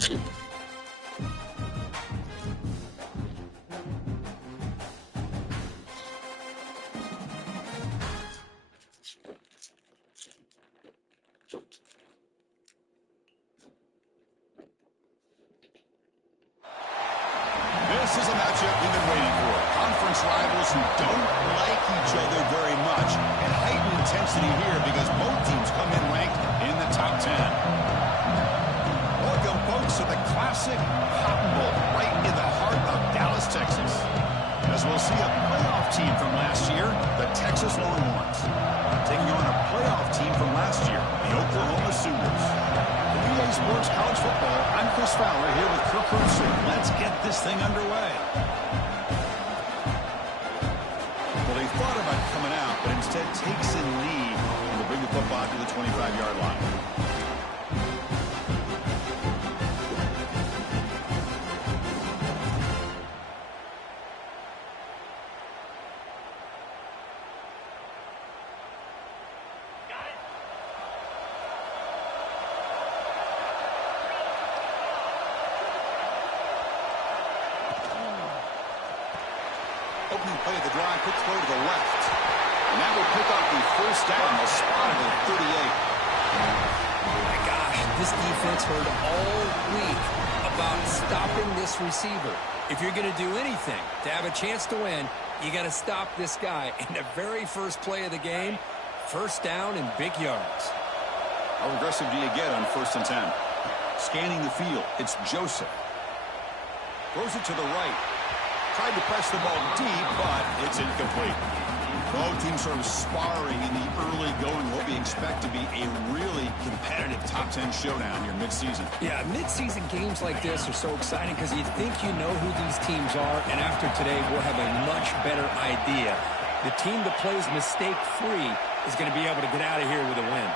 This is a matchup we've been waiting for. Conference rivals who don't like each other very much. And heightened intensity here because both teams come in ranked in the top 10. Welcome, folks, to the classic Cotton Bowl right in the heart of Dallas, Texas. As we'll see a playoff team from last year, the Texas Longhorns, taking on a playoff team from last year, the Oklahoma Sooners. PreReq Sports College Football. I'm Chris Fowler here with Kirk Herbstreit. Let's get this thing underway. Well, they thought about coming out, but instead takes a knee and will bring the football to the 25-yard line. Opening play of the drive, quick throw to the left. And that will pick up the first down. They'll spot it at 38. Oh my gosh, this defense heard all week about stopping this receiver. If you're going to do anything to have a chance to win, you got to stop this guy. In the very first play of the game, first down and big yards. How aggressive do you get on 1st and 10? Scanning the field, it's Joseph. Throws it to the right. Tried to press the ball deep, but it's incomplete. Both teams sort of sparring in the early going, what we expect to be a really competitive top 10 showdown here mid-season. Yeah, mid-season games like this are so exciting because you think you know who these teams are, and after today, we'll have a much better idea. The team that plays mistake-free is going to be able to get out of here with a win.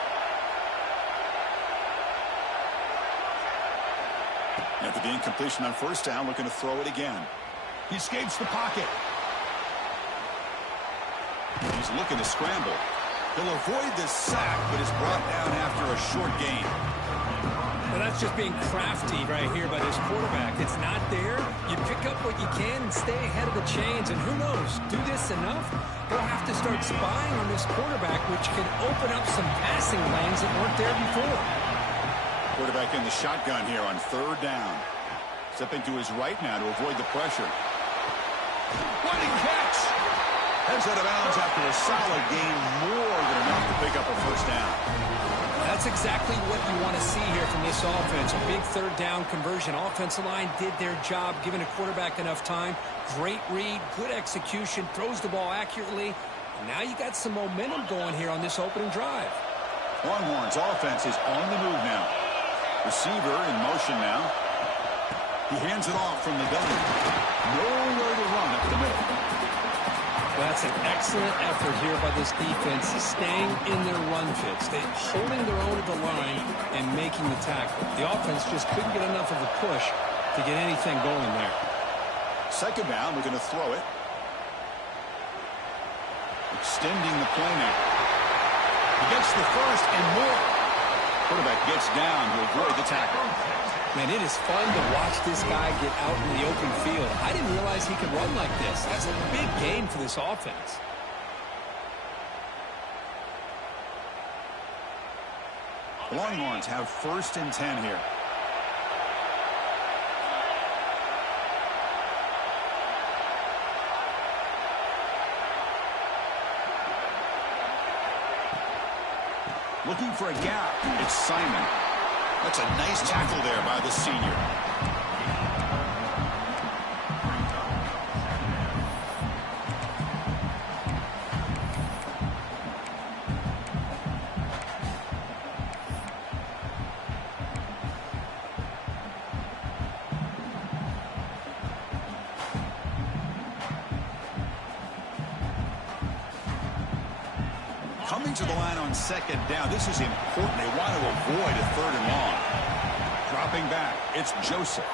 After the incompletion on 1st down, looking to throw it again. He escapes the pocket. He's looking to scramble. He'll avoid this sack, but is brought down after a short gain. Well, that's just being crafty right here by this quarterback. It's not there. You pick up what you can and stay ahead of the chains. And who knows, do this enough, they'll have to start spying on this quarterback, which can open up some passing lanes that weren't there before. Quarterback in the shotgun here on 3rd down. Stepping to his right now to avoid the pressure. What a catch! Heads out of bounds after a solid gain, more than enough to pick up a 1st down. That's exactly what you want to see here from this offense. A big 3rd down conversion. Offensive line did their job, giving a quarterback enough time. Great read, good execution, throws the ball accurately. And now you got some momentum going here on this opening drive. Longhorns offense is on the move now. Receiver in motion now. He hands it off from the gun. Nowhere to run up the middle. That's an excellent effort here by this defense, staying in their run fits. They're holding their own at the line and making the tackle. The offense just couldn't get enough of a push to get anything going there. 2nd down, we're going to throw it. Extending the play now. He gets the first and more. Quarterback gets down to avoid the tackle. Man, it is fun to watch this guy get out in the open field. I didn't realize he could run like this. That's a big gain for this offense. The Longhorns have 1st and 10 here. Looking for a gap. It's Simon. That's a nice tackle there by the senior. Coming to the line on 2nd down. This is important. They want to avoid a 3rd and long. Dropping back. It's Joseph.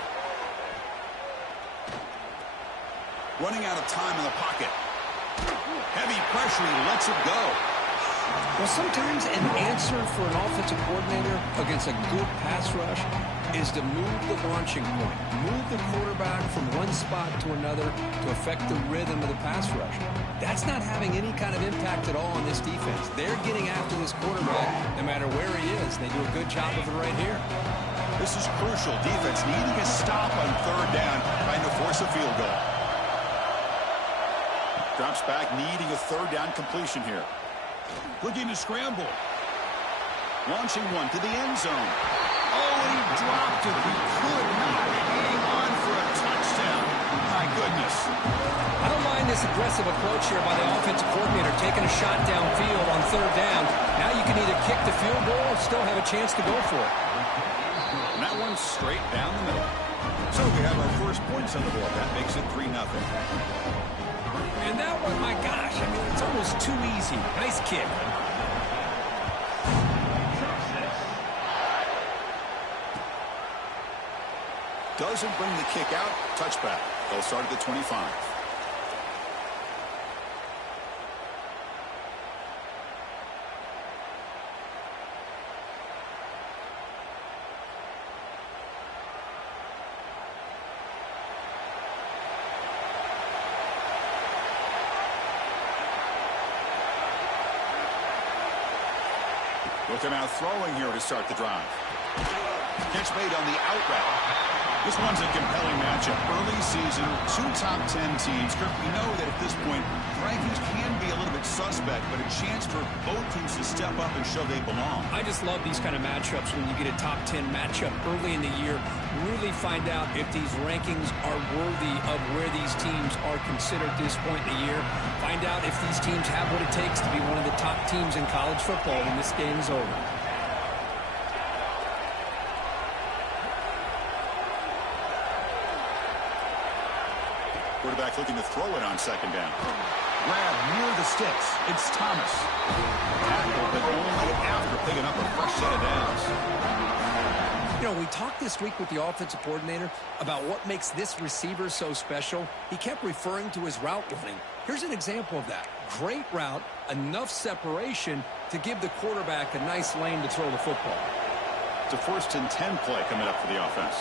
Running out of time in the pocket. Heavy pressure. He lets it go. Well, sometimes an answer for an offensive coordinator against a good pass rush is to move the launching point, move the quarterback from one spot to another to affect the rhythm of the pass rush. That's not having any kind of impact at all on this defense. They're getting after this quarterback no matter where he is. They do a good job of it right here. This is crucial. Defense needing a stop on third down, trying to force a field goal. Drops back, needing a third down completion here. Looking to scramble. Launching one to the end zone. Oh, he dropped it. He could not hang on for a touchdown. My goodness. I don't mind this aggressive approach here by the offensive coordinator, taking a shot downfield on third down. Now you can either kick the field goal or still have a chance to go for it. And that one's straight down the middle. So we have our first points on the board. That makes it 3-0. And that one, my gosh, I mean, it's almost too easy. Nice kick. Doesn't bring the kick out. Touchback. They'll start at the 25. Looking out throwing here to start the drive. Catch made on the out route. This one's a compelling matchup. Early season, 2 top 10 teams. Kirk, we know that at this point, rankings can be a little bit suspect, but a chance for both teams to step up and show they belong. I just love these kind of matchups when you get a top 10 matchup early in the year. Really find out if these rankings are worthy of where these teams are considered at this point in the year. Find out if these teams have what it takes to be one of the top teams in college football when this game is over. Quarterback looking to throw it on second down. Grab near the sticks. It's Thomas. Tackle, but only after picking up a fresh set of downs. You know, we talked this week with the offensive coordinator about what makes this receiver so special. He kept referring to his route running. Here's an example of that. Great route, enough separation to give the quarterback a nice lane to throw the football. It's a 1st and 10 play coming up for the offense.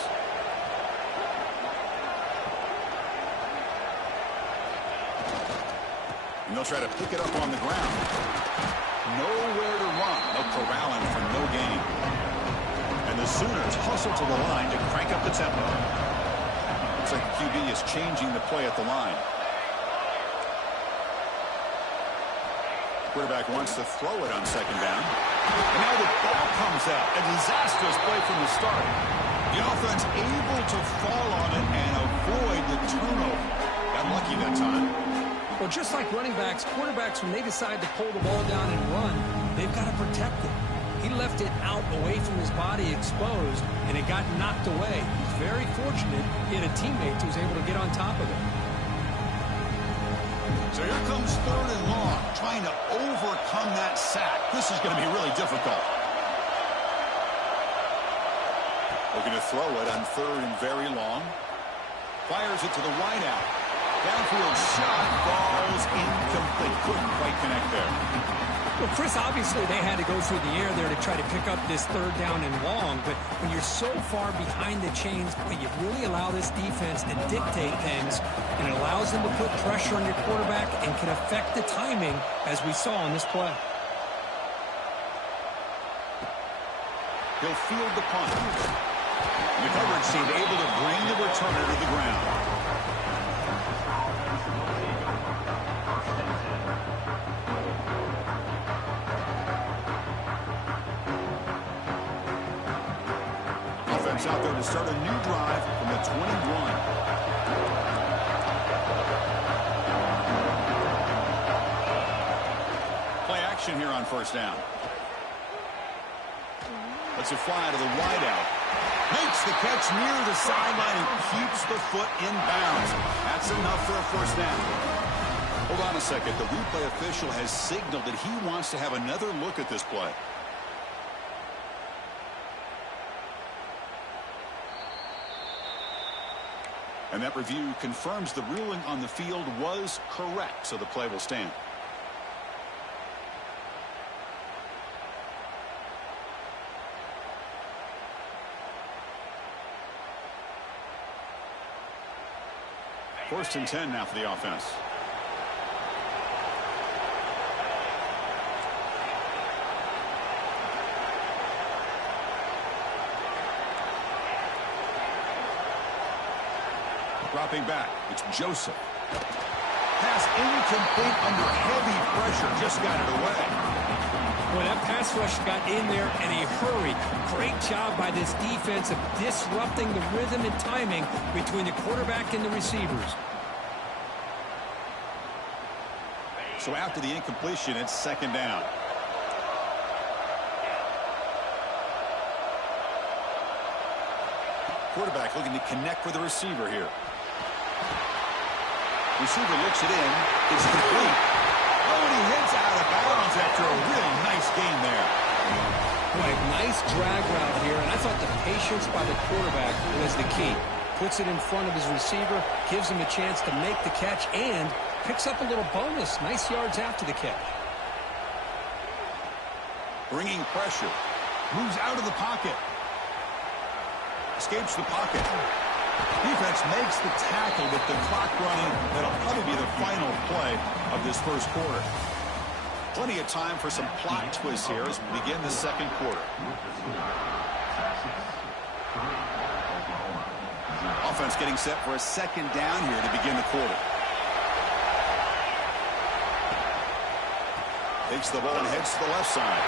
And they'll try to pick it up on the ground. Nowhere to run. They'll corral him for no gain. And the Sooners hustle to the line to crank up the tempo. Looks like the QB is changing the play at the line. Quarterback wants to throw it on second down. And now the ball comes out. A disastrous play from the start. The offense able to fall on it and avoid the turnover. Got lucky that time. Well, just like running backs, quarterbacks, when they decide to pull the ball down and run, they've got to protect it. He left it out away from his body exposed, and it got knocked away. He's very fortunate he had a teammate who was able to get on top of it. So here comes third and long, trying to overcome that sack. This is going to be really difficult. Looking to throw it on third and very long. Fires it to the wideout. Downfield shot falls incomplete. Couldn't quite connect there. Well, Chris, obviously they had to go through the air there to try to pick up this third down and long, but when you're so far behind the chains, you really allow this defense to dictate things, and it allows them to put pressure on your quarterback and can affect the timing, as we saw on this play. He'll field the punt. And the coverage team able to bring the returner to the ground. Out there to start a new drive from the 21. Play action here on first down. Lets it fly to the wideout. Makes the catch near the sideline and keeps the foot in bounds. That's enough for a first down. Hold on a second. The replay official has signaled that he wants to have another look at this play. And that review confirms the ruling on the field was correct, so the play will stand. First and 10 now for the offense. Dropping back, it's Joseph. Pass incomplete under heavy pressure, just got it away. Well, that pass rush got in there in a hurry. Great job by this defense of disrupting the rhythm and timing between the quarterback and the receivers. So after the incompletion, it's second down. Quarterback looking to connect with the receiver here. Receiver looks it in. It's complete. Oh, and he heads out of bounds after a really nice gain there. Boy, nice drag route here, and I thought the patience by the quarterback was the key. Puts it in front of his receiver, gives him a chance to make the catch, and picks up a little bonus. Nice yards after the catch. Bringing pressure. Moves out of the pocket. Escapes the pocket. Defense makes the tackle with the clock running. That'll probably be the final play of this first quarter. Plenty of time for some plot twists here as we begin the second quarter. Offense getting set for a second down here to begin the quarter. Takes the ball and heads to the left side.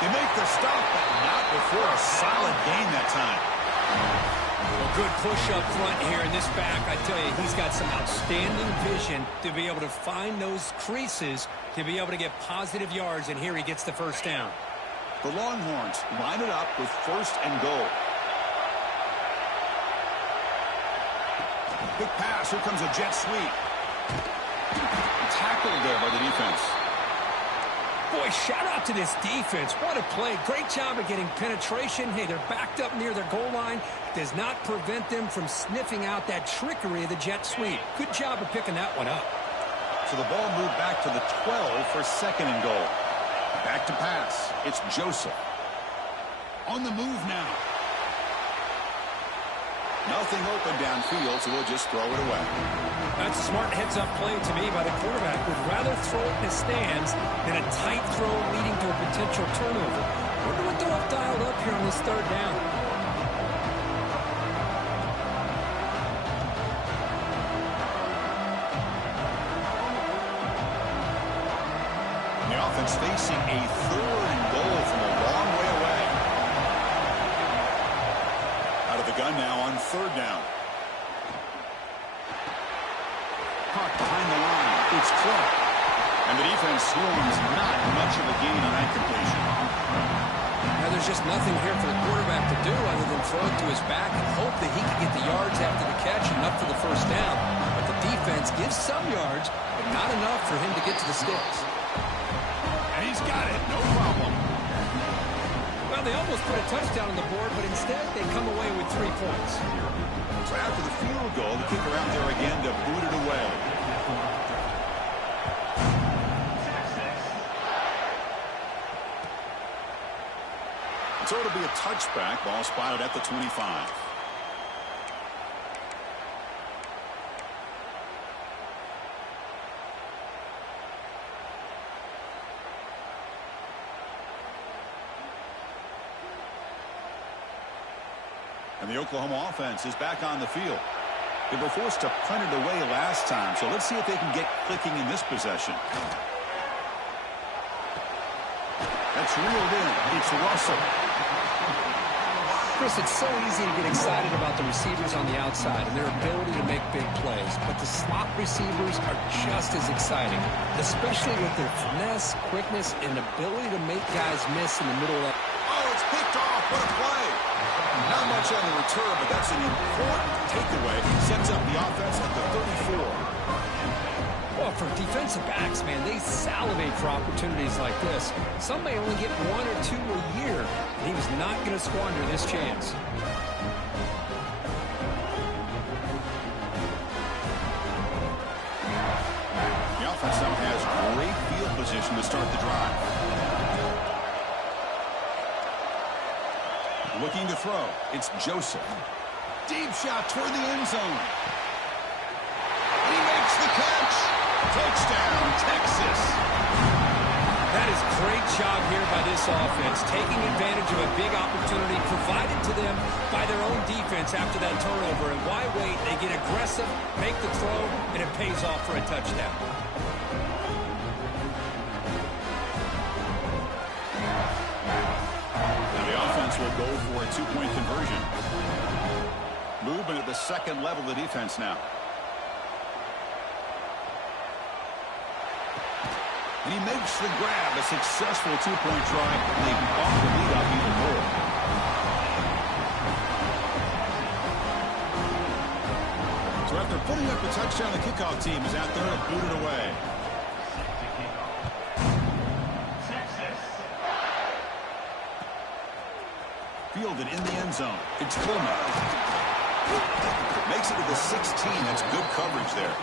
They make the stop, but not before a solid gain that time. Well, good push up front here in this back. I tell you, he's got some outstanding vision to be able to find those creases to be able to get positive yards, and here he gets the first down. The Longhorns line it up with first and goal. Big pass. Here comes a jet sweep. Tackled there by the defense. Boy, shout out to this defense. What a play. Great job of getting penetration. Hey, they're backed up near their goal line. Does not prevent them from sniffing out that trickery of the jet sweep. Good job of picking that one up. So the ball moved back to the 12 for second and goal. Back to pass. It's Joseph. On the move now. Nothing open downfield, so we'll just throw it away. That's a smart heads-up play to me by the quarterback. Would rather throw it in the stands than a tight throw leading to a potential turnover. Wonder what they'll have dialed up here on this third down. The offense facing a third and goal from a long way away. Out of the gun now on third down. Caught behind the line. It's Clark. And the defense swarms not much of a gain on that completion. Now there's just nothing here for the quarterback to do other than throw it to his back and hope that he can get the yards after the catch enough for the first down. But the defense gives some yards, but not enough for him to get to the sticks. And he's got it. No problem. Well, they almost put a touchdown on the board, but instead they come away with 3 points. So after the field goal, the kicker out there again to boot it away. So it'll be a touchback. Ball spotted at the 25. And the Oklahoma offense is back on the field. They were forced to punt it away last time, so let's see if they can get clicking in this possession. That's reeled in. It's Russell. Chris, it's so easy to get excited about the receivers on the outside and their ability to make big plays, but the slot receivers are just as exciting, especially with their finesse, quickness, and ability to make guys miss in the middle of that. Oh, it's picked off. What a play. Not much on the return, but that's an important takeaway. Sets up the offense at the 34. Well, for defensive backs, man, they salivate for opportunities like this. Some may only get 1 or 2 a year, and he was not going to squander this chance. The offense now has great field position to start the drive. Looking to throw. It's Joseph. Deep shot toward the end zone. He makes the catch. Touchdown, Texas. That is great job here by this offense, taking advantage of a big opportunity provided to them by their own defense after that turnover. And why wait? They get aggressive, make the throw, and it pays off for a touchdown. Now the offense will go for a two-point conversion. Movement at the second level of the defense now. And he makes the grab, a successful two-point try, and they bump the lead up even more. So after putting up a touchdown, the kickoff team is out there to boot it away. Fielded in the end zone. It's Coleman. Makes it to the 16. That's good coverage there.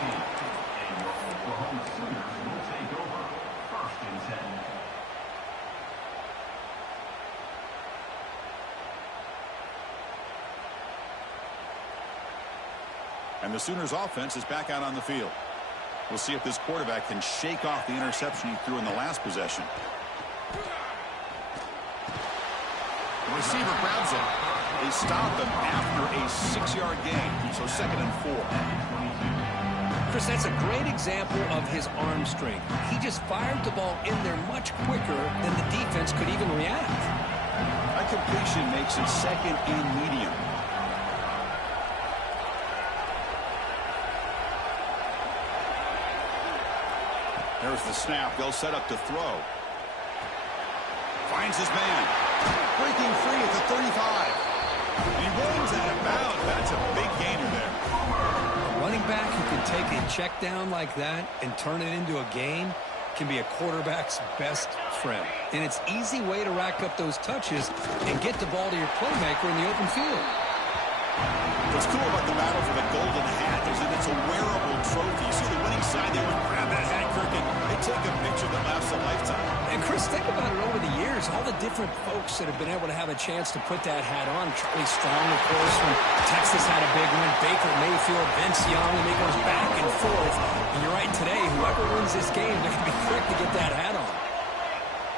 And the Sooners offense is back out on the field. We'll see if this quarterback can shake off the interception he threw in the last possession. The receiver grabs it. They stop him after a 6-yard gain. So 2nd and 4. Chris, that's a great example of his arm strength. He just fired the ball in there much quicker than the defense could even react. That completion makes it 2nd and medium. There's the snap. They'll set up to throw. Finds his man. Breaking free at the 35. And he runs out of bounds. That's a big gainer there. A running back who can take a check down like that and turn it into a gain can be a quarterback's best friend. And it's an easy way to rack up those touches and get the ball to your playmaker in the open field. What's cool about the battle for the golden hat is that it's a wearable trophy. You see the winning side, they would grab that hat, Kirk, and they take a picture that lasts a lifetime. And Chris, think about it over the years, all the different folks that have been able to have a chance to put that hat on. Charlie Strong, of course, when Texas had a big one. Baker Mayfield, Vince Young, and it goes back and forth. And you're right, today, whoever wins this game, they're going to be quick to get that hat on.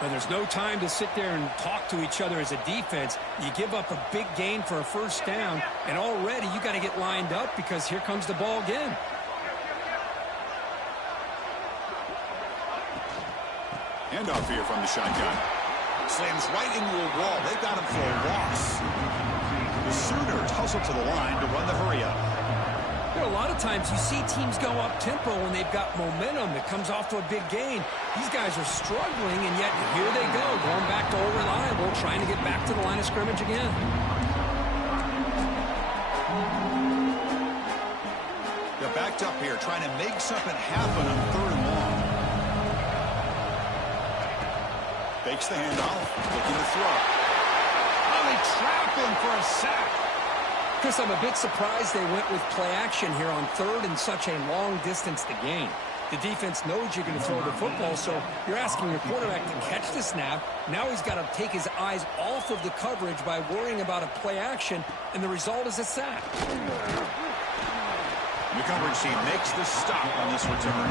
But there's no time to sit there and talk to each other as a defense. You give up a big gain for a first down, and already you got to get lined up because here comes the ball again. Handoff here from the shotgun. Slams right into a wall. They got him for a loss. The Sooners hustle to the line to run the hurry-up. You know, a lot of times you see teams go up-tempo when they've got momentum that comes off to a big gain. These guys are struggling, and yet here they go, going back to old reliable, trying to get back to the line of scrimmage again. They're backed up here, trying to make something happen on 3rd and long. Fakes the handoff, looking to throw. Oh, they trap him for a sack. Chris, I'm a bit surprised they went with play action here on 3rd and such a long distance to gain. The defense knows you're going to throw the football, so you're asking your quarterback to catch the snap. Now he's got to take his eyes off of the coverage by worrying about a play action, and the result is a sack. The coverage team makes the stop on this return.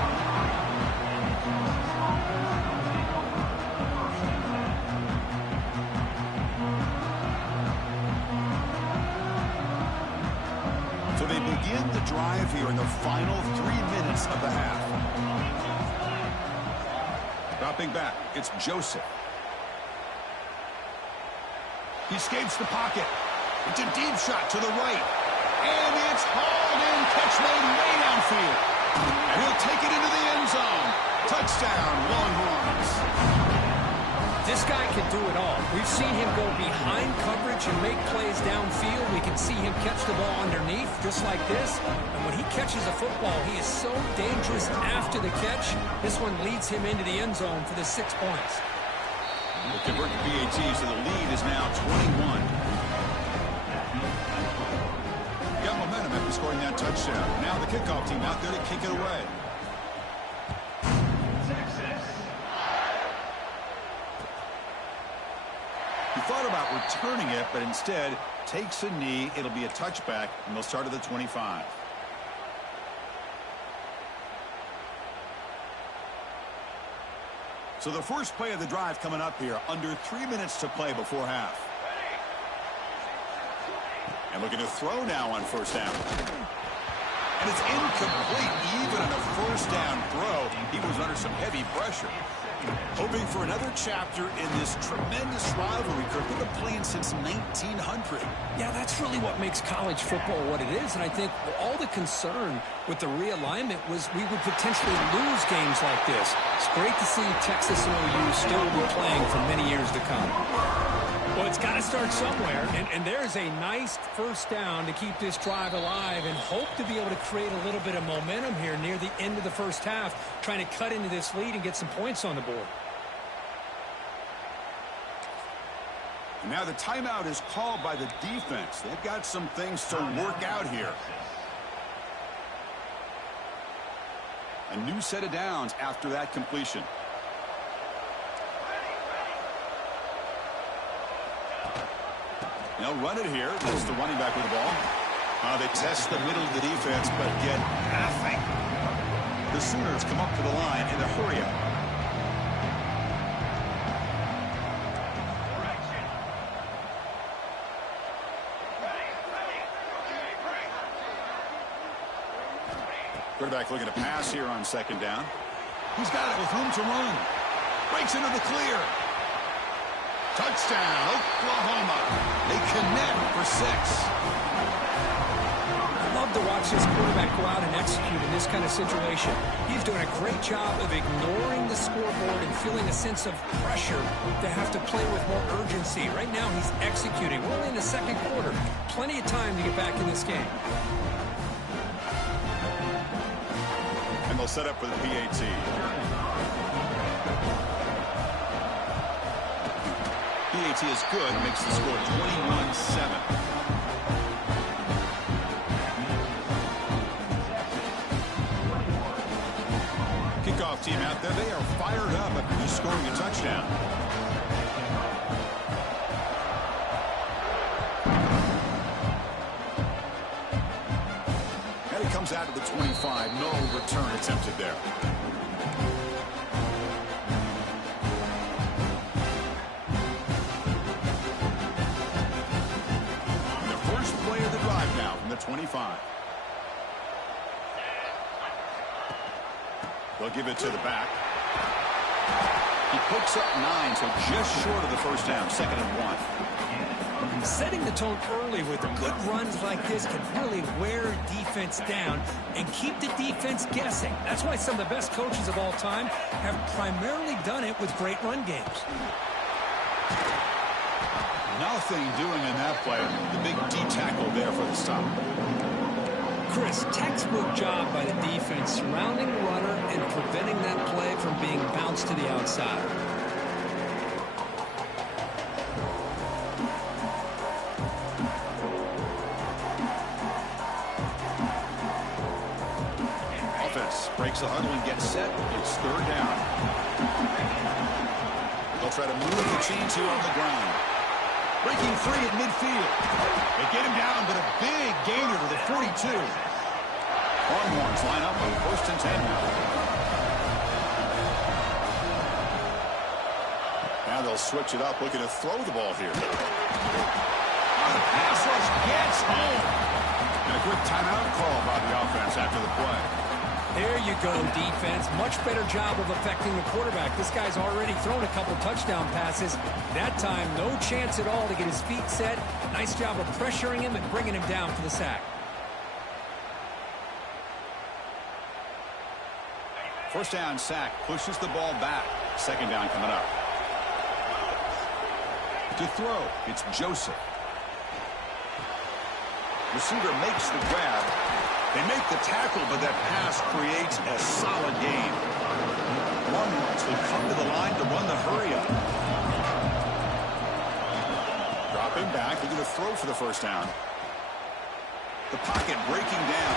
So they begin the drive here in the final 3 minutes of the half. Dropping back, it's Joseph. He escapes the pocket. It's a deep shot to the right. And it's hauled in, catch made way downfield. And he'll take it into the end zone. Touchdown, Longhorns. This guy can do it all. We've seen him go behind coverage and make plays downfield. We can see him catch the ball underneath, just like this. And when he catches a football, he is so dangerous after the catch. This one leads him into the end zone for the 6 points. We'll convert to PAT, so the lead is now 21. Got momentum after scoring that touchdown. Now the kickoff team out there to kick it away. He thought about returning it, but instead takes a knee. It'll be a touchback, and they'll start at the 25. So the first play of the drive coming up here. Under 3 minutes to play before half. And looking to throw now on first down. And it's incomplete. Even on a first down throw, he was under some heavy pressure. Hoping for another chapter in this tremendous rivalry. Kirk, they've been playing since 1900. Yeah, that's really what makes college football what it is. And I think all the concern with the realignment was we would potentially lose games like this. It's great to see Texas and OU still be playing for many years to come. Well, it's got to start somewhere, and there's a nice first down to keep this drive alive and hope to be able to create a little bit of momentum here near the end of the first half, trying to cut into this lead and get some points on the board. Now the timeout is called by the defense. They've got some things to work out here. A new set of downs after that completion. They'll run it here. That's the running back with the ball. They test the middle of the defense, but get nothing. The Sooners come up to the line in a hurry-up. Quarterback looking to pass here on second down. He's got it with room to run. Breaks into the clear. Touchdown, Oklahoma. They connect for 6. I love to watch this quarterback go out and execute in this kind of situation. He's doing a great job of ignoring the scoreboard and feeling a sense of pressure to have to play with more urgency. Right now, he's executing. We're only in the second quarter. Plenty of time to get back in this game. And they'll set up for the PAT. PAT is good, makes the score 21-7. Kickoff team out there, they are fired up after just scoring a touchdown. And it comes out to the 25. No return attempted there. The 25. They'll give it to the back. He picks up 9, so just short of the first down. 2nd and 1. Setting the tone early with good runs like this can really wear defense down and keep the defense guessing. That's why some of the best coaches of all time have primarily done it with great run games. Nothing doing in that play. The big D tackle there for the stop. Chris, textbook job by the defense surrounding the runner and preventing that play from being bounced to the outside. Offense breaks the huddle and gets set. It's 3rd down. They'll try to move the chains here on the ground. Breaking free at midfield. They get him down, but a big gainer to the 42. Longhorns line up on 1st and 10 now. Now they'll switch it up, looking to throw the ball here. Oh, the pass rush gets home. And a quick timeout call by the offense after the play. There you go, defense. Much better job of affecting the quarterback. This guy's already thrown a couple touchdown passes. That time, no chance at all to get his feet set. Nice job of pressuring him and bringing him down for the sack. First down sack pushes the ball back. 2nd down coming up. To throw, it's Joseph. Receiver makes the grab. They make the tackle, but that pass creates a solid gain. Longhorns will come to the line to run the hurry-up. Dropping back, they're going to throw for the first down. The pocket breaking down.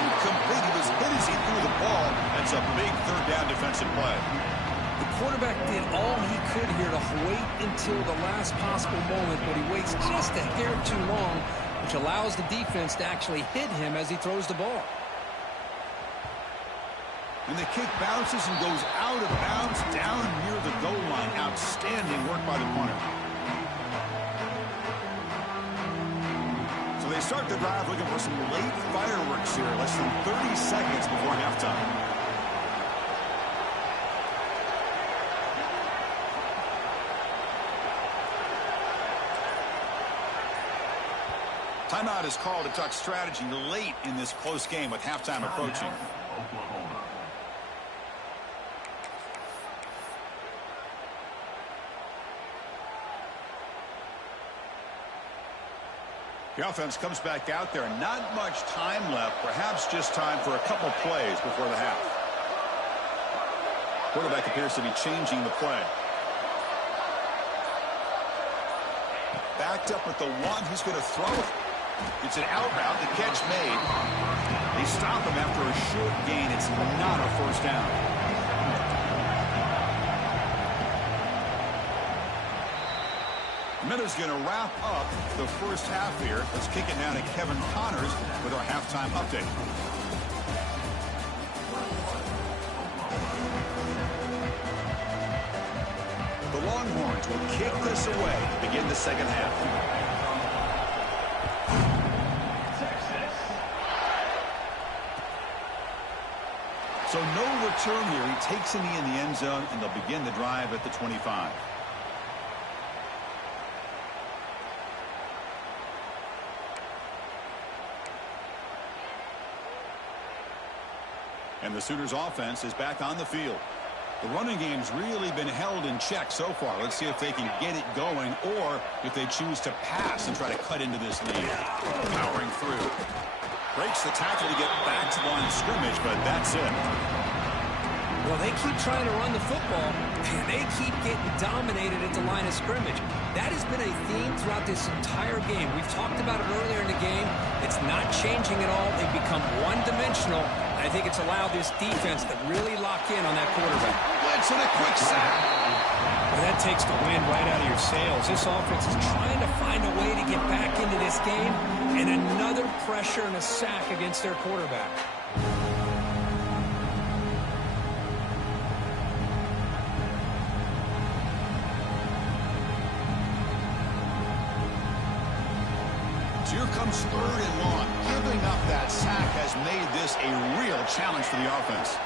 Incomplete. He was hit as he threw the ball. That's a big 3rd down defensive play. The quarterback did all he could here to wait until the last possible moment, but he waits just a hair too long, which allows the defense to actually hit him as he throws the ball. And the kick bounces and goes out of bounds down near the goal line. Outstanding work by the punter. So they start the drive looking for some late fireworks here. Less than 30 seconds before halftime. Timeout is called to talk strategy late in this close game with halftime approaching. The offense comes back out there. Not much time left. Perhaps just time for a couple plays before the half. Quarterback appears to be changing the play. Backed up at the one. He's going to throw it. It's an out route. The catch made. They stop him after a short gain. It's not a first down. Miller's going to wrap up the first half here. Let's kick it down to Kevin Connors with our halftime update. The Longhorns will kick this away to begin the second half. So no return here. He takes a knee in the end zone, and they'll begin the drive at the 25. And the Sooners offense is back on the field. The running game's really been held in check so far. Let's see if they can get it going or if they choose to pass and try to cut into this lead. Powering through. Breaks the tackle to get back to the line of scrimmage, but that's it. Well, they keep trying to run the football, and they keep getting dominated at the line of scrimmage. That has been a theme throughout this entire game. We've talked about it earlier in the game. It's not changing at all. They've become one-dimensional. I think it's allowed this defense to really lock in on that quarterback. Blitz and a quick sack. Well, that takes the wind right out of your sails. This offense is trying to find a way to get back into this game, and another pressure and a sack against their quarterback. Here comes third and long. Giving up that sack has made this a real challenge for the offense.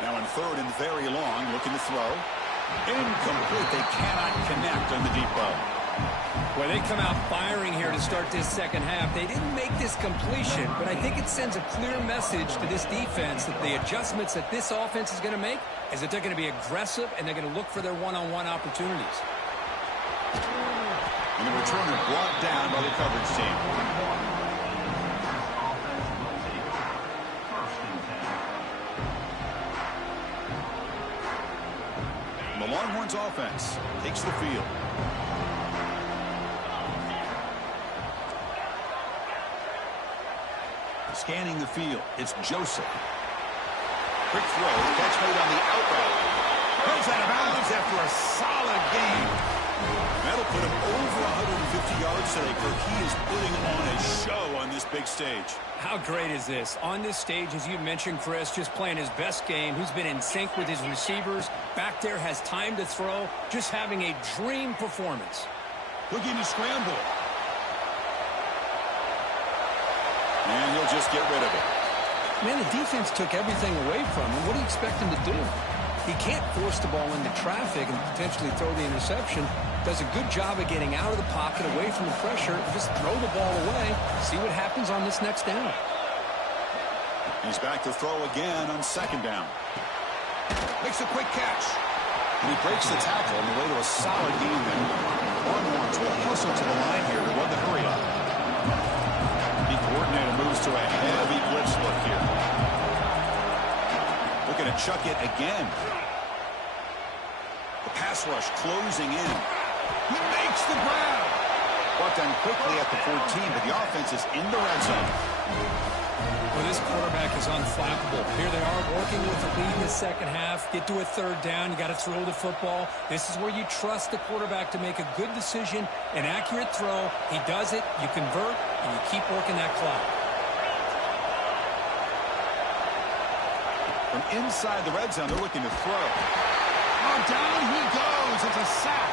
Now in third and very long, looking to throw. Incomplete. They cannot connect on the deep ball. Well, they come out firing here to start this second half. They didn't make this completion, but I think it sends a clear message to this defense that the adjustments that this offense is going to make is that they're going to be aggressive and they're going to look for their one-on-one opportunities. And the returner brought down by the coverage team. The Longhorns offense takes the field. Scanning the field, it's Joseph. Quick throw, catch made on the out route. Goes out of bounds after a solid game. That'll put him over 150 yards today. Kirk, he is putting on a show on this big stage. How great is this? On this stage, as you mentioned, Chris, just playing his best game. He's been in sync with his receivers. Back there, has time to throw. Just having a dream performance. Looking to scramble. And he'll just get rid of it. Man, the defense took everything away from him. What do you expect him to do? He can't force the ball into traffic and potentially throw the interception. Does a good job of getting out of the pocket, away from the pressure. Just throw the ball away. See what happens on this next down. He's back to throw again on second down. Makes a quick catch. And he breaks the tackle on the way to a solid gain there. Longhorns will hustle to the line here to run the hurry up. The coordinator moves to a heavy blitz look here. Looking to chuck it again. The pass rush closing in. He makes the grab. But get done quickly at the 14, but the offense is in the red zone. Well, this quarterback is unflappable. Here they are working with the lead in the second half. Get to a third down. You got to throw the football. This is where you trust the quarterback to make a good decision, an accurate throw. He does it, you convert, and you keep working that clock. From inside the red zone, they're looking to throw. Oh, down he goes. It's a sack.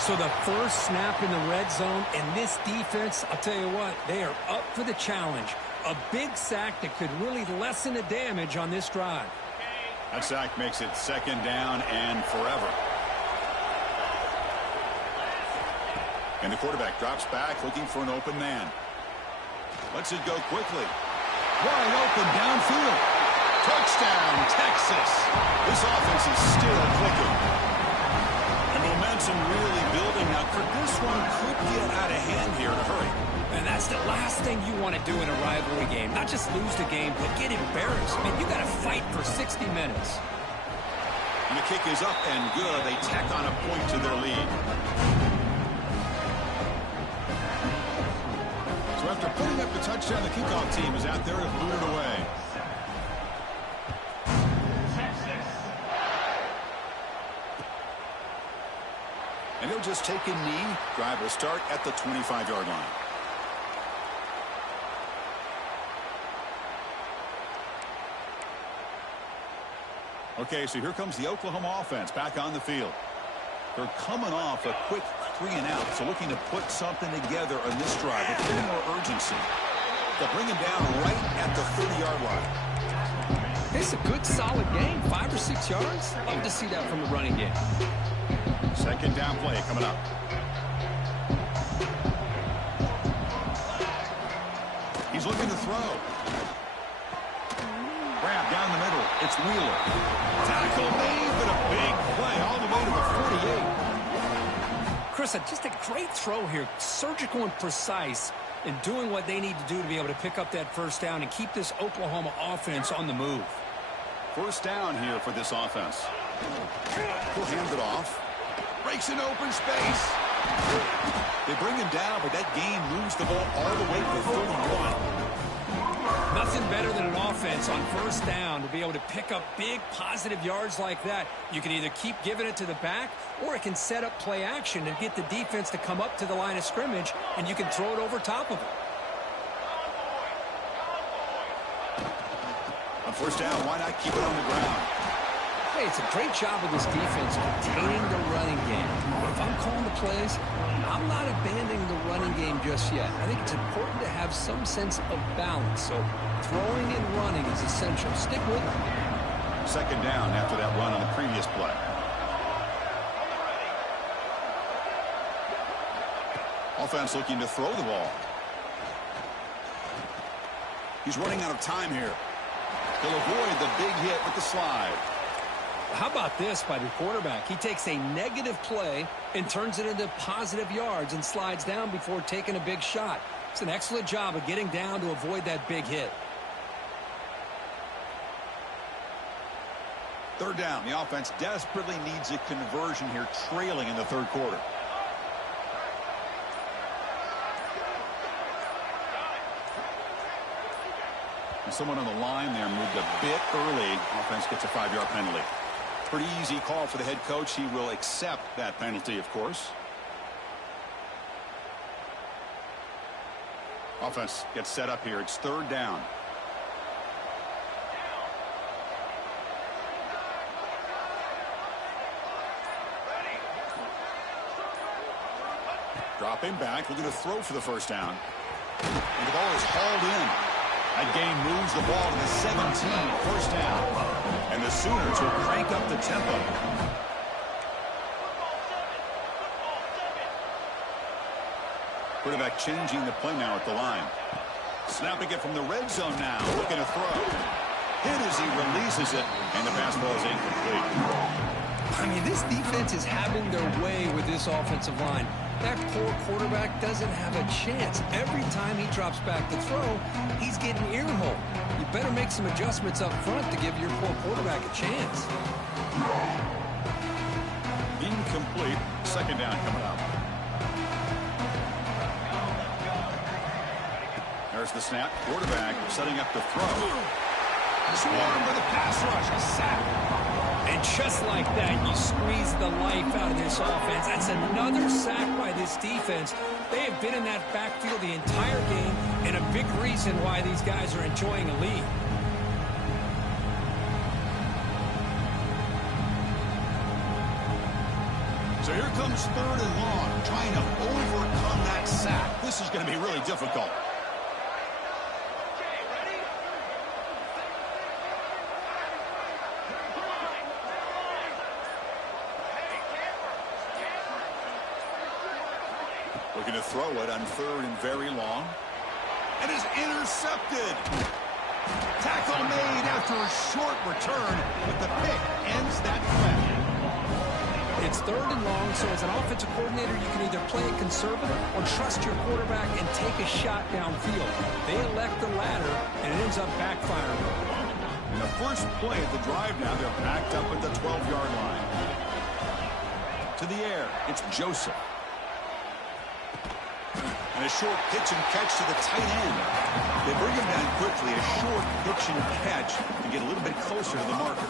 So the first snap in the red zone, and this defense, I'll tell you what, they are up for the challenge. A big sack that could really lessen the damage on this drive. That sack makes it second down and forever. And the quarterback drops back looking for an open man. Lets it go quickly. Wide open downfield. Touchdown, Texas. This offense is still clicking. And momentum really building now. This one could get out of hand here in a hurry. And that's the last thing you want to do in a rivalry game. Not just lose the game, but get embarrassed. I mean, you got to fight for 60 minutes. And the kick is up and good. They tack on a point to their lead. So after putting up the touchdown, the kickoff team is out there to boot it away. And he'll just take a knee. Drive will start at the 25-yard line. Okay, so here comes the Oklahoma offense back on the field. They're coming off a quick 3-and-out, so looking to put something together on this drive with a little more urgency. They'll bring him down right at the 30-yard line. It's a good, solid game. 5 or 6 yards. Love to see that from the running game. Second down play coming up. He's looking to throw. Grab down the middle. It's Wheeler. Tackle made, but a big play all the way to the 48. Chris, just a great throw here. Surgical and precise in doing what they need to do to be able to pick up that first down and keep this Oklahoma offense on the move. First down here for this offense. He'll hand it off. Breaks an open space. They bring him down, but that game moves the ball all the way to 31. Nothing better than an offense on first down to be able to pick up big positive yards like that. You can either keep giving it to the back, or it can set up play action and get the defense to come up to the line of scrimmage, and you can throw it over top of it. On first down, why not keep it on the ground? Hey, it's a great job of this defense containing the running game. But if I'm calling the plays, I'm not abandoning the running game just yet. I think it's important to have some sense of balance. So throwing and running is essential. Stick with it. Second down after that run on the previous play. Offense looking to throw the ball. He's running out of time here. He'll avoid the big hit with the slide. How about this by the quarterback? He takes a negative play and turns it into positive yards and slides down before taking a big shot. It's an excellent job of getting down to avoid that big hit. Third down. The offense desperately needs a conversion here, trailing in the third quarter. And someone on the line there moved a bit early. Offense gets a 5-yard penalty. Pretty easy call for the head coach. He will accept that penalty, of course. Offense gets set up here. It's third down. Dropping back, looking to throw for the first down. And the ball is hauled in. That game moves the ball to the 17, first down. And the Sooners will crank up the tempo. Quarterback changing the play now at the line. Snapping it from the red zone now, looking to throw. Hit as he releases it, and the pass ball is incomplete. I mean, this defense is having their way with this offensive line. That poor quarterback doesn't have a chance. Every time he drops back to throw, he's getting earholed. You better make some adjustments up front to give your poor quarterback a chance. Incomplete. Second down coming up. There's the snap. Quarterback setting up the throw. Swarm for the pass rush. A sack. And just like that, you squeeze the life out of this offense. That's another sack by this defense. They have been in that backfield the entire game, and a big reason why these guys are enjoying a lead. So here comes 3rd and long, trying to overcome that sack. This is going to be really difficult. Looking to throw it on 3rd and very long. And is intercepted. Tackle made after a short return, but the pick ends that play. It's 3rd and long, so as an offensive coordinator, you can either play it conservative or trust your quarterback and take a shot downfield. They elect the latter, and it ends up backfiring. The first play of the drive now, they're backed up at the 12-yard line. To the air, it's Joseph. And a short pitch and catch to the tight end. They bring him down quickly, a short pitch and catch to get a little bit closer to the marker.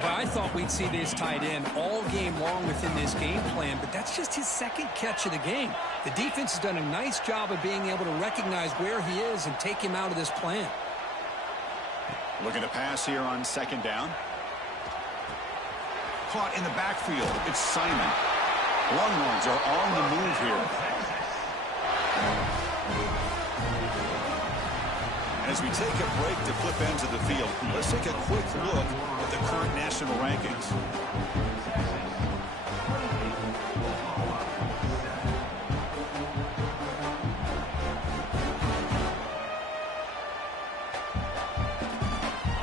Well, I thought we'd see this tight end all game long within this game plan, but that's just his second catch of the game. The defense has done a nice job of being able to recognize where he is and take him out of this plan. Looking to pass here on 2nd down. Caught in the backfield. It's Simon. Longhorns are on the move here. As we take a break to flip ends of the field, let's take a quick look at the current national rankings.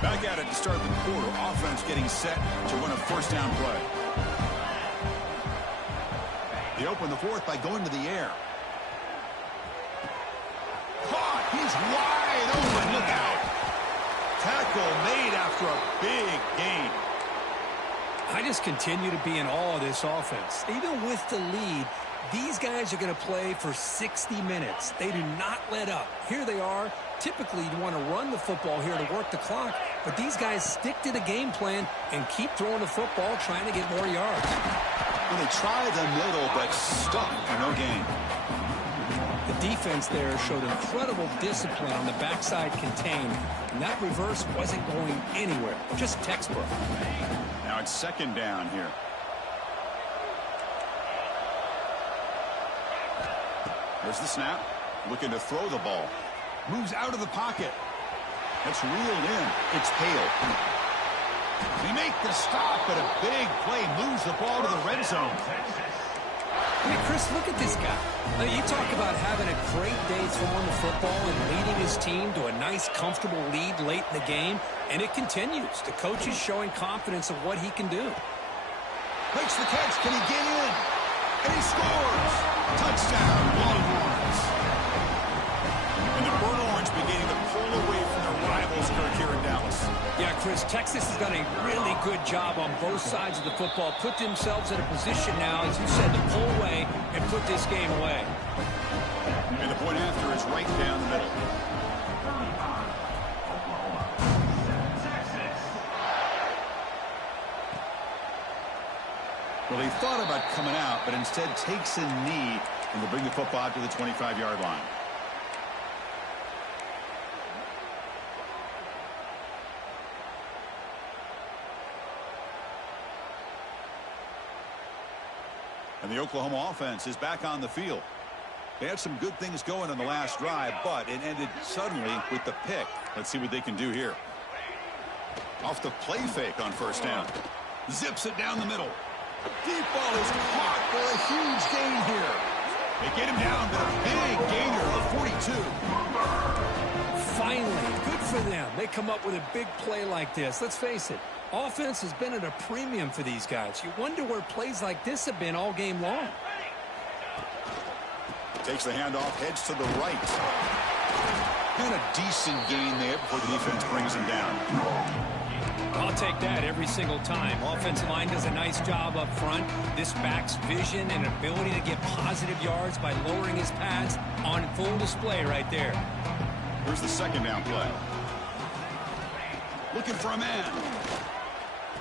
Back at it to start the quarter. Offense getting set to run a 1st down play. They open the 4th by going to the air. Caught. He's wide open. Look out. Tackle made after a big gain. I just continue to be in awe of this offense. Even with the lead, these guys are going to play for 60 minutes. They do not let up. Here they are. Typically, you want to run the football here to work the clock, but these guys stick to the game plan and keep throwing the football, trying to get more yards. Well, they try the middle, but stuck for no gain. The defense there showed incredible discipline on the backside contained, and that reverse wasn't going anywhere. Just textbook. Now it's 2nd down here. There's the snap. Looking to throw the ball. Moves out of the pocket. That's reeled in. It's Hale. They make the stop, but a big play moves the ball to the red zone. I mean, Chris, look at this guy. I mean, you talk about having a great day throwing the football and leading his team to a nice, comfortable lead late in the game, and it continues. The coach is showing confidence of what he can do. Makes the catch. Can he get in? And he scores. Touchdown, Longhorns. And the Burnt Orange beginning to pull away from their rivals, Kirk, here in Dallas. Yeah, Chris, Texas has done a really good job on both sides of the football. Put themselves in a position now, as you said, to pull away and put this game away. And the point after is right down the middle. Well, he thought about coming out, but instead takes a knee and will bring the football out to the 25-yard line. And the Oklahoma offense is back on the field. They had some good things going on the last drive, but it ended suddenly with the pick. Let's see what they can do here. Off the play fake on 1st down. Zips it down the middle. Deep ball is caught for a huge gain here. They get him down to a big gainer of 42. Finally, good for them. They come up with a big play like this. Let's face it, offense has been at a premium for these guys. You wonder where plays like this have been all game long. Takes the handoff, heads to the right. And a decent gain there before the defense brings him down. I'll take that every single time. Offensive line does a nice job up front. This back's vision and ability to get positive positive yards by lowering his pads on full display right there. Here's the second down play. Looking for a man.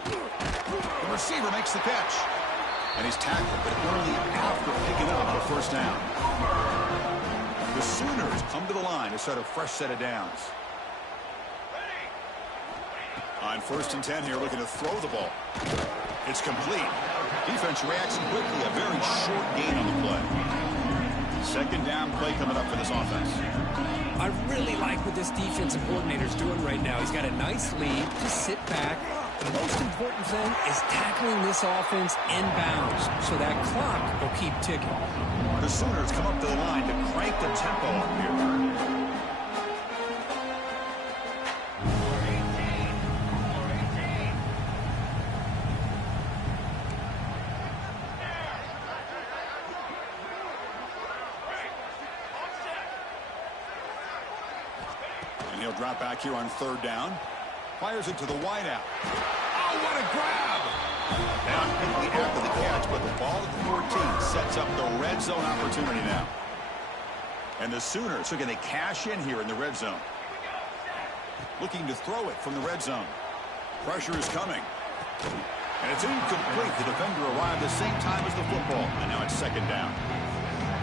The receiver makes the catch. And he's tackled, but only after picking up the first down. The Sooners come to the line to set a fresh set of downs. On 1st and 10 here, looking to throw the ball. It's complete. Defense reacts quickly. A very short gain on the play. Second down play coming up for this offense. I really like what this defensive coordinator's doing right now. He's got a nice lead. Just sit back. The most important thing is tackling this offense inbounds so that clock will keep ticking. The Sooners come up to the line to crank the tempo up here. And he'll drop back here on 3rd down. Fires it to the wideout. Oh, what a grab! Down quickly after the catch, but the ball at the 14 sets up the red zone opportunity now. And the Sooners are going to cash in here in the red zone. Looking to throw it from the red zone. Pressure is coming. And it's incomplete. The defender arrived the same time as the football. And now it's 2nd down.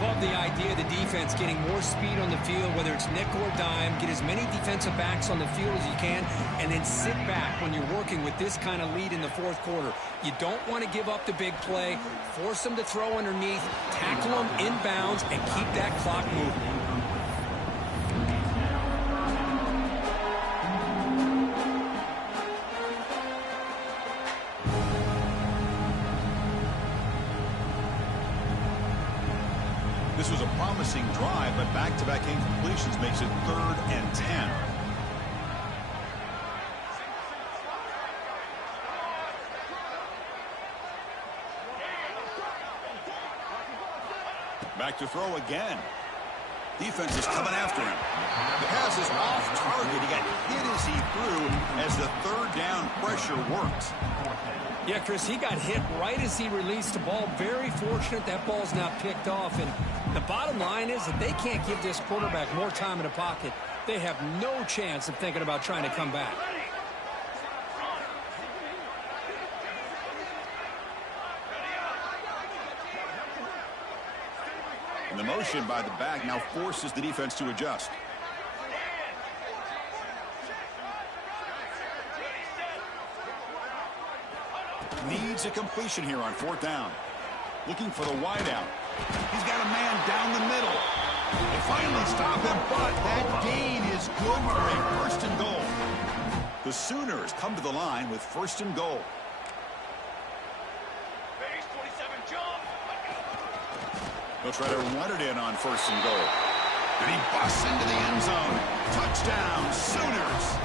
Love the idea of the defense getting more speed on the field, whether it's nickel or dime. Get as many defensive backs on the field as you can, and then sit back when you're working with this kind of lead in the 4th quarter. You don't want to give up the big play. Force them to throw underneath, tackle them inbounds, and keep that clock moving. This was a promising drive, but back-to-back incompletions makes it 3rd and 10. Back to throw again. Defense is coming after him. The pass is off target. He got hit as he threw as the 3rd down pressure worked. Yeah, Chris, he got hit right as he released the ball. Very fortunate that ball's not picked off. And the bottom line is that they can't give this quarterback more time in the pocket. They have no chance of thinking about trying to come back. And the motion by the back now forces the defense to adjust. Needs a completion here on 4th down. Looking for the wideout. He's got a man down the middle. They finally stop him, but that gain is good for a 1st and goal. The Sooners come to the line with 1st and goal. They'll try to run it in on 1st and goal. And he busts into the end zone. Touchdown, Sooners.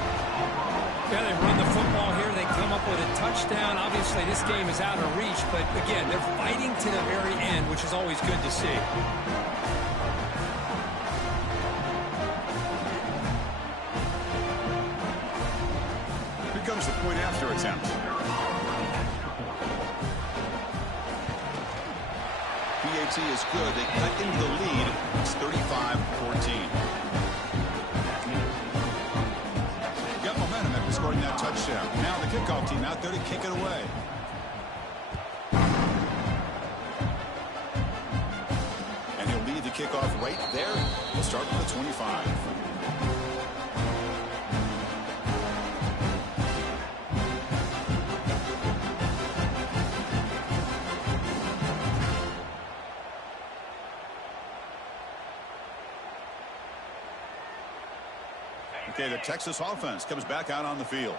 Yeah, they run the football here. They come up with a touchdown. Obviously, this game is out of reach, but again, they're fighting to the very end, which is always good to see. Here comes the point after attempt. PAT is good. They cut into the lead. It's 35-14. Got momentum after scoring that touchdown. Now the kickoff team out there to kick it away. And he'll lead the kickoff right there. We'll start with the 25. Okay, the Texas offense comes back out on the field.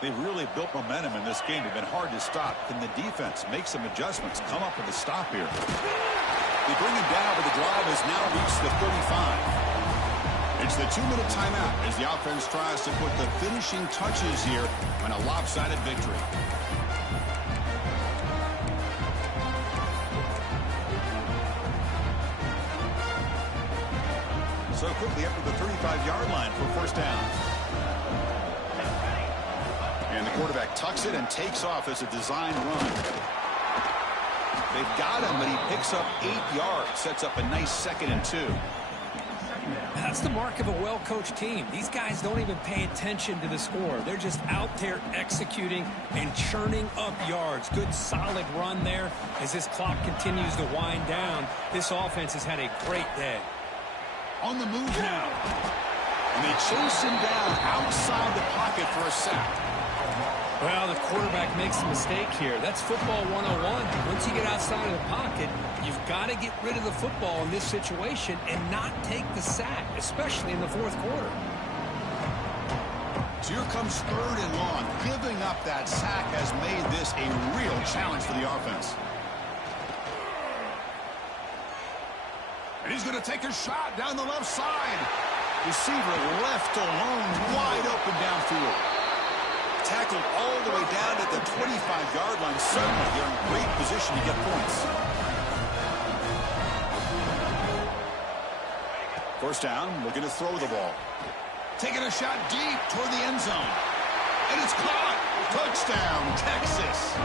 They've really built momentum in this game. They've been hard to stop. Can the defense make some adjustments? Come up with a stop here. They bring him down, but the drive has now reached the 35. It's the 2-minute timeout as the offense tries to put the finishing touches here on a lopsided victory. So quickly up to the 35-yard line for 1st down. And the quarterback tucks it and takes off as a design run. They've got him, but he picks up 8 yards. Sets up a nice 2nd and 2. That's the mark of a well-coached team. These guys don't even pay attention to the score. They're just out there executing and churning up yards. Good, solid run there. As this clock continues to wind down, this offense has had a great day. On the move now. And they chase him down outside the pocket for a sack. Well, the quarterback makes a mistake here. That's football 101. Once you get outside of the pocket, you've got to get rid of the football in this situation and not take the sack, especially in the fourth quarter. So here comes 3rd and long. Giving up that sack has made this a real challenge for the offense. And he's going to take a shot down the left side. Receiver left alone, wide open downfield. Tackled all the way down at the 25-yard line. Certainly they're in great position to get points. First down, looking to throw the ball. Taking a shot deep toward the end zone. And it's caught. Touchdown, Texas.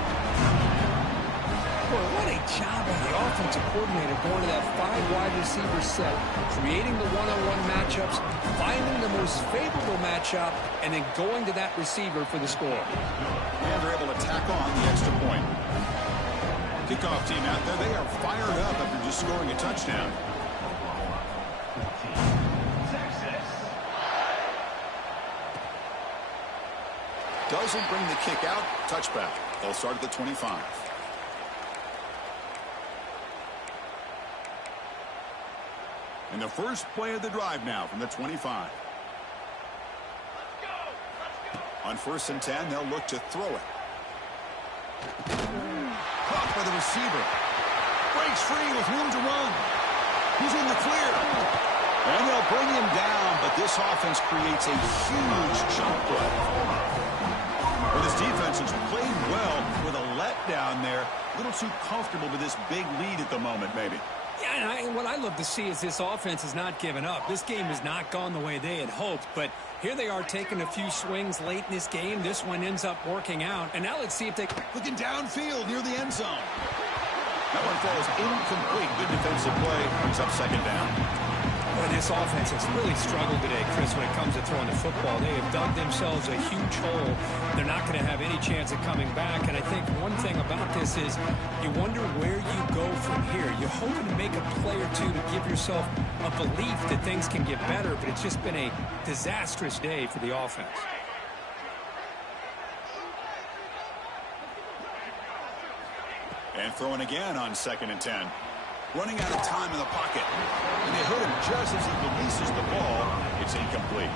Boy, what a job by the offensive coordinator going to that 5-wide receiver set, creating the one-on-one matchups, finding the most favorable matchup, and then going to that receiver for the score. And they're able to tack on the extra point. Kickoff team out there, they are fired up after just scoring a touchdown. Doesn't bring the kick out. Touchback. They'll start at the 25. And the first play of the drive now from the 25. On 1st and 10, they'll look to throw it. Caught by the receiver. Breaks free with room to run. He's in the clear. And they'll bring him down, but this offense creates a huge chunk play. Well, this defense has played well with a letdown there. A little too comfortable with this big lead at the moment, maybe. Yeah, and what I love to see is this offense has not given up. This game has not gone the way they had hoped, but here they are taking a few swings late in this game. This one ends up working out, and now let's see if they... Looking downfield near the end zone. That one falls incomplete. Good defensive play. Brings up 2nd down. Well, this offense has really struggled today, Chris, when it comes to throwing the football. They have dug themselves a huge hole. They're not going to have any chance of coming back. And I think one thing about this is you wonder where you go from here. You're hoping to make a play or two to give yourself a belief that things can get better, but it's just been a disastrous day for the offense. And throwing again on 2nd and 10. Running out of time in the pocket. And they hit him just as he releases the ball. It's incomplete.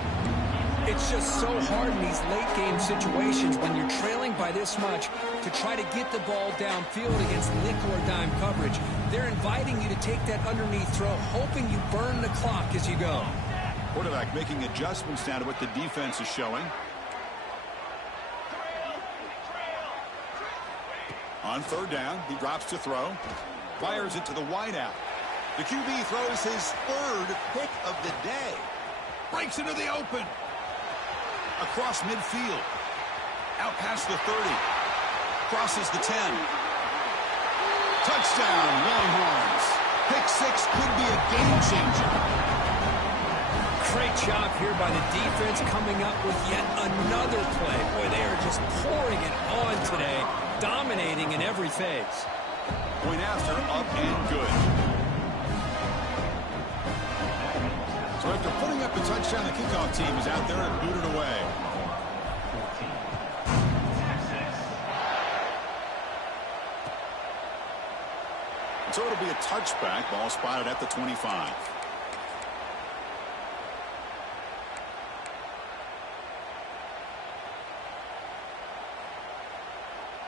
It's just so hard in these late-game situations when you're trailing by this much to try to get the ball downfield against nickel or dime coverage. They're inviting you to take that underneath throw, hoping you burn the clock as you go. Quarterback making adjustments now to what the defense is showing. On 3rd down, he drops to throw. Fires it to the wideout. The QB throws his 3rd pick of the day. Breaks into the open. Across midfield. Out past the 30. Crosses the 10. Touchdown, Longhorns. Pick 6 could be a game changer. Great job here by the defense coming up with yet another play. Boy, they are just pouring it on today, dominating in every phase. Point after, up and good. So after putting up the touchdown, the kickoff team is out there and booted away. So it'll be a touchback. Ball spotted at the 25.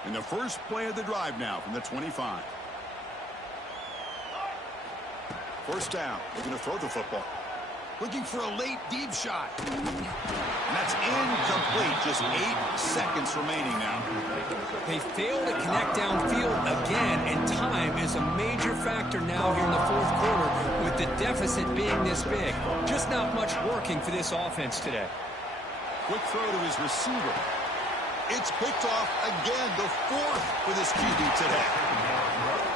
And the first play of the drive now from the 25. First down. Looking to throw the football. Looking for a late deep shot. And that's incomplete. Just 8 seconds remaining now. They fail to connect downfield again, and time is a major factor now here in the fourth quarter with the deficit being this big. Just not much working for this offense today. Quick throw to his receiver. It's picked off again, the 4th for this QB today.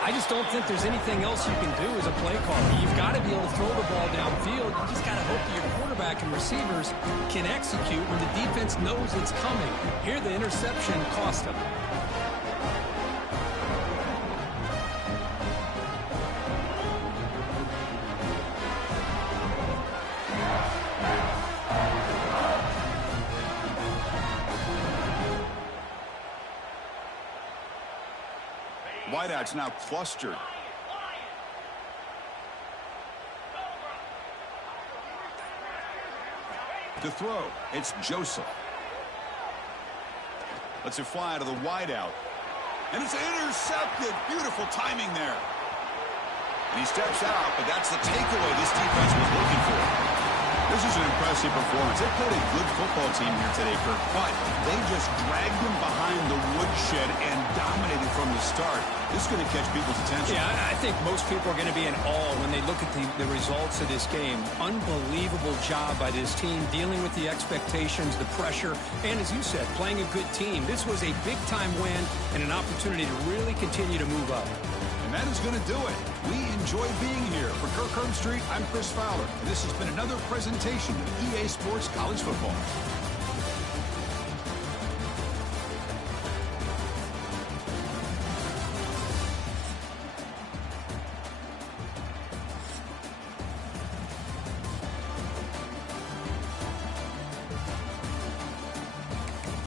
I just don't think there's anything else you can do as a play caller. You've got to be able to throw the ball downfield. You just got to hope that your quarterback and receivers can execute when the defense knows it's coming. Here, the interception cost them. Wideouts now clustered. To throw, it's Joseph. Lets it fly to the wideout. And it's intercepted. Beautiful timing there. And he steps out, but that's the takeaway this defense was looking for. This is an impressive performance. They played a good football team here today, Kirk, but they just dragged them behind the woodshed and dominated from the start. This is going to catch people's attention. Yeah, I think most people are going to be in awe when they look at the results of this game. Unbelievable job by this team, dealing with the expectations, the pressure, and as you said, playing a good team. This was a big-time win and an opportunity to really continue to move up. And that is going to do it. We enjoy being here. For Kirk Street, I'm Chris Fowler, and this has been another presentation of EA Sports College Football.